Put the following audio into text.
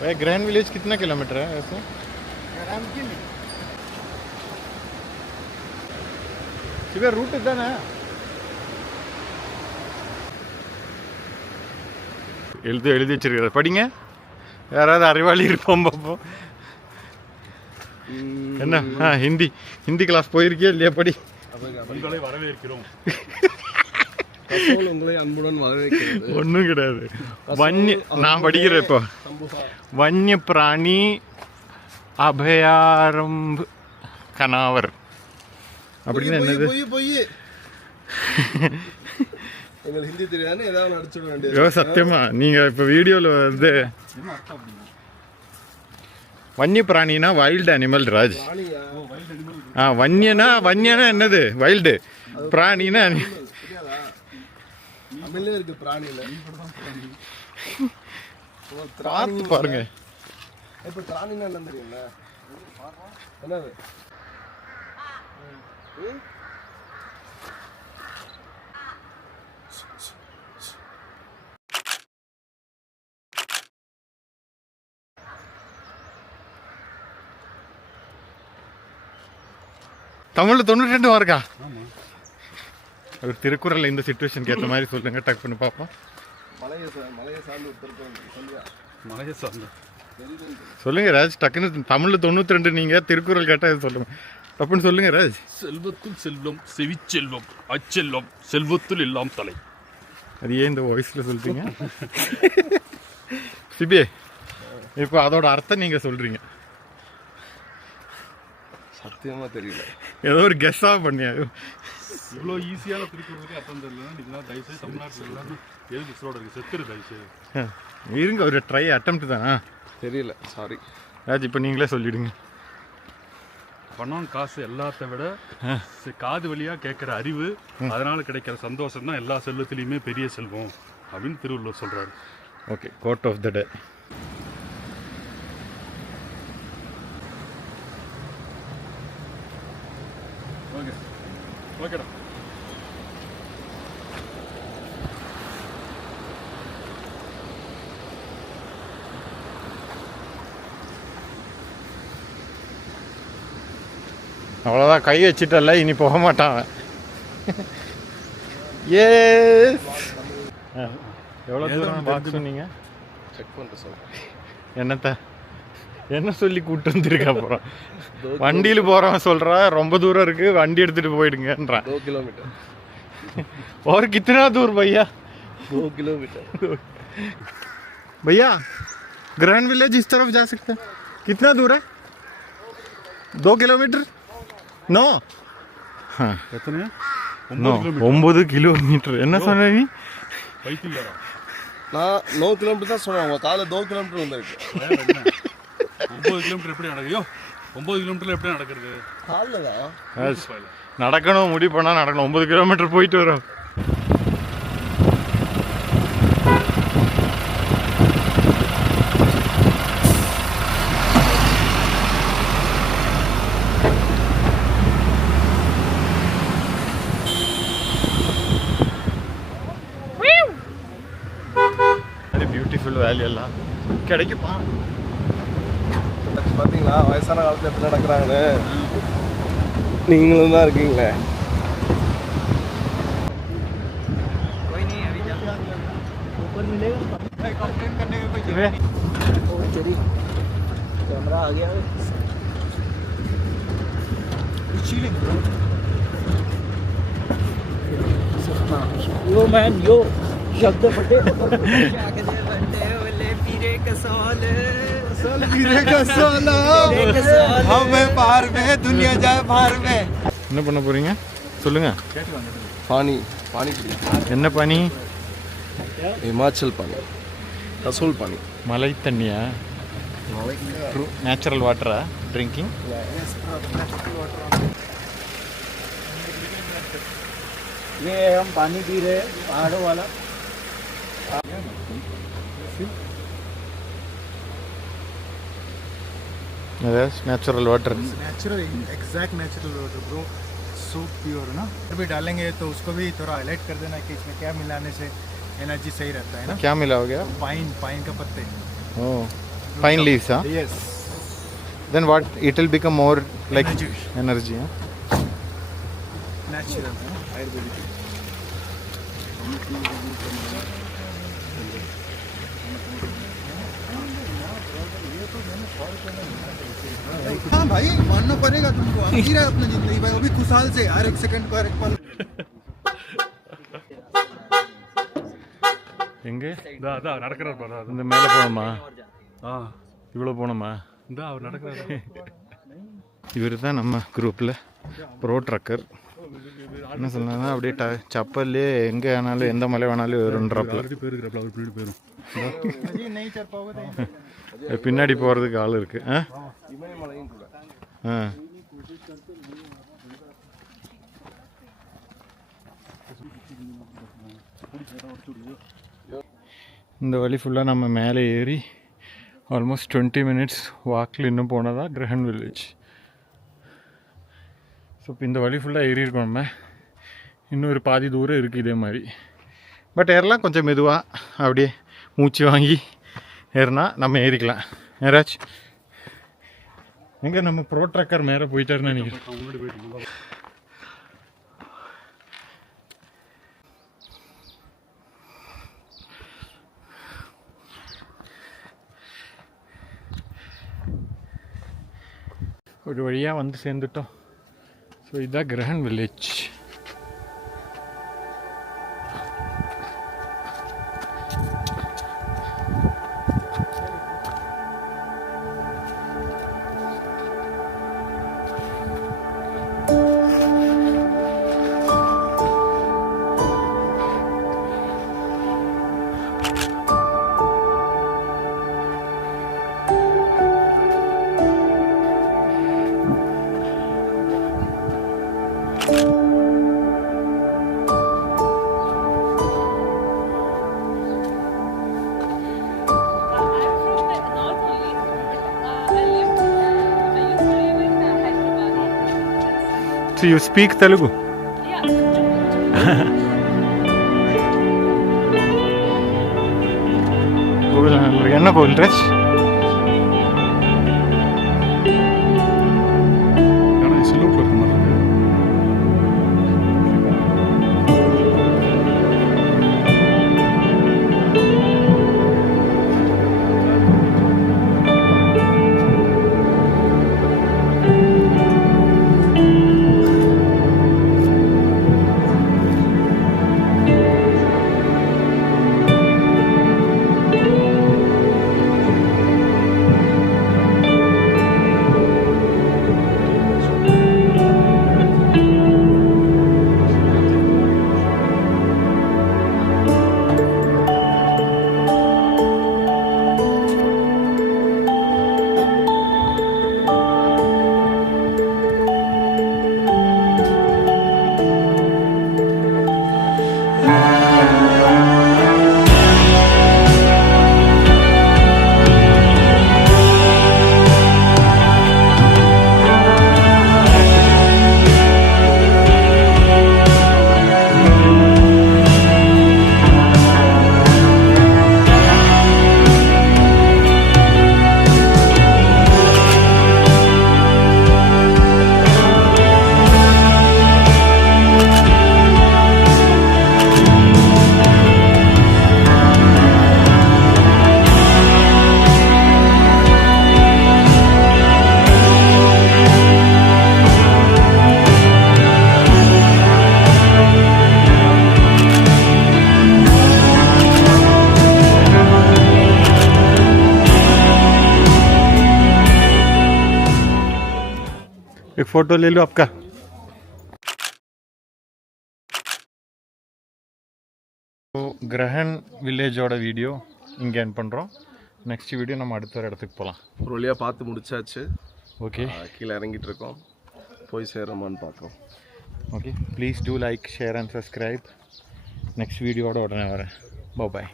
भाई grand village कितना kilometre है वैसे? शिवा रूट इतना है எழுதி வச்சிருக்கிறார். படிங்க, யாராவது அறிவாளி இருப்போம் பார்ப்போம். என்ன ஹிந்தி ஹிந்தி கிளாஸ் போயிருக்கியா இல்லையா? படி. உங்களை வரவேற்கிறோம். உங்களை அன்புடன் வரவேற்கிறது. ஒன்றும் கிடையாது. வன்ய நான் படிக்கிறேன் இப்போ. வன்ய பிராணி அபயாரம்ப கனாவர் அப்படின்னு என்னது? உங்களுக்கு ஹிந்தி தெரியாதுன்னு ஏதாவது நடிச்சிட வேண்டியது. சத்தியமா நீங்க இப்ப வீடியோல வந்து வன்ய பிராணினா வைல்டு அனிமல் ராஜ். வன்யனா என்னது? வைல்டு. பிராணினா தமிழ்ல இருக்கு பிராணில. பார்த்து பாருங்க. இப்ப பிராணினா என்ன தெரியுங்களா? என்னது? தமிழ்ல 92 மார்க்கா? ஒரு திருக்குறள் இந்த சிச்சுவேஷனுக்கு ஏற்ற மாதிரி சொல்லுங்க, டக் பண்ணி பார்ப்போம். சொல்லுங்க ராஜ், டக்குன்னு தமிழ்ல 92, நீங்க திருக்குறள் கேட்டா சொல்லுங்க, டப்புன்னு சொல்லுங்க ராஜ். செல்வத்துள் செல்வம், செவிச்செல்வம், அச்செல்வம், செல்வத்துள் எல்லாம் தலை. அது ஏன் இந்த வாய்ஸ்ல சொல்றீங்க? சிபி, இப்போ அதோட அர்த்தம் நீங்க சொல்றீங்க. சத்தியமா தெரியல, ஏதோ ஒரு கெஸ்ஸா பண்ணியா? இவ்வளோ ஈஸியான திருக்குறளுக்கு அர்த்தம் தெரியலன்னா நீங்களா தயவுசெய்து தமிழ்நாட்டில் எல்லாரும் எதுக்கு இஸ்ரோட இருக்கு செத்துரு தயவுசெய்து இருங்க, ஒரு ட்ரை அட்டெம்ப்ட் தானா? தெரியல, சாரி ராஜ். இப்போ நீங்களே சொல்லிடுங்க. பணம் காசு எல்லாத்த விட காது வழியா கேட்குற அறிவு, அதனால கிடைக்கிற சந்தோஷம் தான் எல்லா செல்வத்திலையுமே பெரிய செல்வம் அப்படின்னு திருவள்ளுவர் சொல்றாரு. Okay, quote of the day. Okay ஓகேடா. அவ்வளோதான், கை வச்சுட்டல, இனி போக மாட்டான். ஏ எவ்வளோ தூரம் பாக்ஸ் சொன்னீங்க? செக் பண்ணிட்டு சொல்றேன். என்னத்த என்ன சொல்லி கூப்பிட்டு வந்துருக்க? அப்புறம் வண்டியில் போகிறவன் சொல்கிறா ரொம்ப தூரம் இருக்குது, வண்டி எடுத்துகிட்டு போயிடுங்கன்றான். 2 किलोमीटर. और कितना दूर भैया? 2 किलोमीटर. भैया ग्रैंड विलेज इस तरफ जा सकते हैं? कितना दूर है? 2 किलोमीटर? नो. हाँ, எத்தனை? 9 கிலோமீட்டர். என்ன சொன்ன நீ? பைத்தியக்காரா? நான் 9 கிலோமீட்டர் தான் சொன்னேன். உங்க கால 2 கிலோமீட்டர் வந்திருக்கு. 9 கிலோமீட்டர் எப்படி நடக்குயோ? 9 கிலோமீட்டர்ல எப்படி நடக்கிறது? கால்ல தான் நடக்கணும், முடிவு பண்ணா நடக்கணும். 9 கிலோமீட்டர் போயிட்டு வரோம். பியூட்டிஃபுல் வேலி எல்லாம் கிடைக்குப்பா. பார்த்தீங்களா வயசான காலத்தில் எப்படி நடக்கிறாங்கன்னு? நீங்களும் தான் இருக்கீங்களே. कैमरा आ गया है. यो मैन यो शब्द फटे हमें बाहर में दुनिया जाए बाहर में. என்ன பண்ண போறீங்க சொல்லுங்க? पानी पानी என்ன பானி? हिमाचल पानी, कसूल पानी. மலை தண்ணியா? நேச்சுரல் வாட்டரா ட்ரிங்கிங்? ये हम पानी पी रहे हैं पहाड़ों वाला. Natural water. Natural exact natural water bro, so pure ना. भी डालेंगे तो उसको भी थोड़ा हाईलाइट कर देना कि इसमें क्या मिलाने से एनर्जी सही रहता है ना. क्या मिला हो गया? पाइन का पत्ते. Oh, pine leaves, huh? Yes. Then what? It will become more like Energy. huh? Natural. Ayurvedic. हाँ भाई मानना पड़ेगा तुमको. अब जी रहा है अपना जिंदगी भाई. वो भी खुशहाल से हर एक सेकंड को हर एक पल. எங்கே அதான் நடக்கிறார் பாரு அது. இந்த மேலே போகணுமா? ஆ இவ்வளோ போகணுமா? இந்த அவர் நடக்கிறாரு. இவர் தான் நம்ம குரூப்பில் ப்ரோ ட்ரக்கர். என்ன சொன்னாங்கன்னா அப்படியே சப்பல்லே எங்கே வேணாலும் எந்த மலை வேணாலும் வருன்றாப்புல. ஆல்ரெடி போயிருக்கிறாப்புல, அவர் பின்னாடி போயிடும். பின்னாடி போகிறதுக்கு ஆள் இருக்கு. இமயமலையும் கூட. ஆ இந்த வழி ஃபுல்லாக நம்ம மேலே ஏறி ஆல்மோஸ்ட் 20 மினிட்ஸ் வாக்கில் இன்னும் போனால் தான் கிரஹன் வில்லேஜ். ஸோ இப்போ இந்த வழி ஃபுல்லாக ஏறி இருக்கோம் நம்ம. இன்னும் ஒரு பாதி தூரம் இருக்குது இதே மாதிரி. பட் ஏறலாம் கொஞ்சம் மெதுவாக அப்படியே மூச்சு வாங்கி ஏறினா நம்ம ஏறிக்கலாம். யாராச் எங்கே நம்ம ப்ரோ ட்ரக்கர் மேலே போயிட்டாருன்னு நினைக்கிறேன். முன்னாடி போயிட்டு ஒரு வழியாக வந்து சேர்ந்துட்டோம். ஸோ இதுதான் கிரஹன் village. So you speak Telugu? Yeah. என்ன போல்றேஸ்? ஆனால் சிலூட்டில் இருக்க மாதிரி இருக்கு. एक फोटो ले लो आपका. ஸோ கிரஹன் வில்லேஜோட வீடியோ இங்கே என் பண்ணுறோம். நெக்ஸ்ட் வீடியோ நம்ம அடுத்த ஒரு இடத்துக்கு போகலாம். ஒரு வழியாக பார்த்து முடிச்சாச்சு. ஓகே, கீழே இறங்கிட்டு இருக்கோம். போய் சேரமான்னு பார்க்குறோம். Okay, please do like, share and subscribe. Next வீடியோட உடனே வரேன். பாய்.